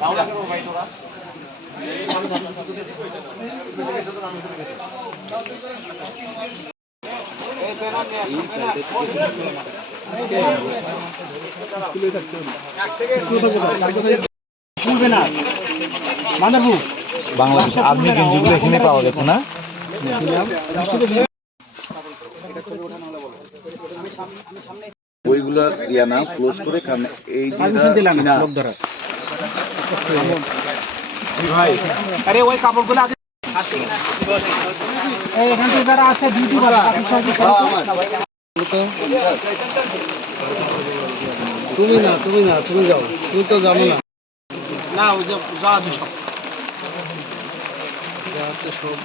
মাদারবু Bangladesh army গেঞ্জিগুলো এখানে পাওয়া গেছে না? ওইগুলো ইয়া না ক্লোজ করে কারণ এই আরে ওই কাপড়গুলো আগে এখান থেকে যারা আছে ডিউটি তুমি না তুমি না তুমি যাও। তুমি তো যাব না। না ওই যে যা আছে সব। যা আছে সব।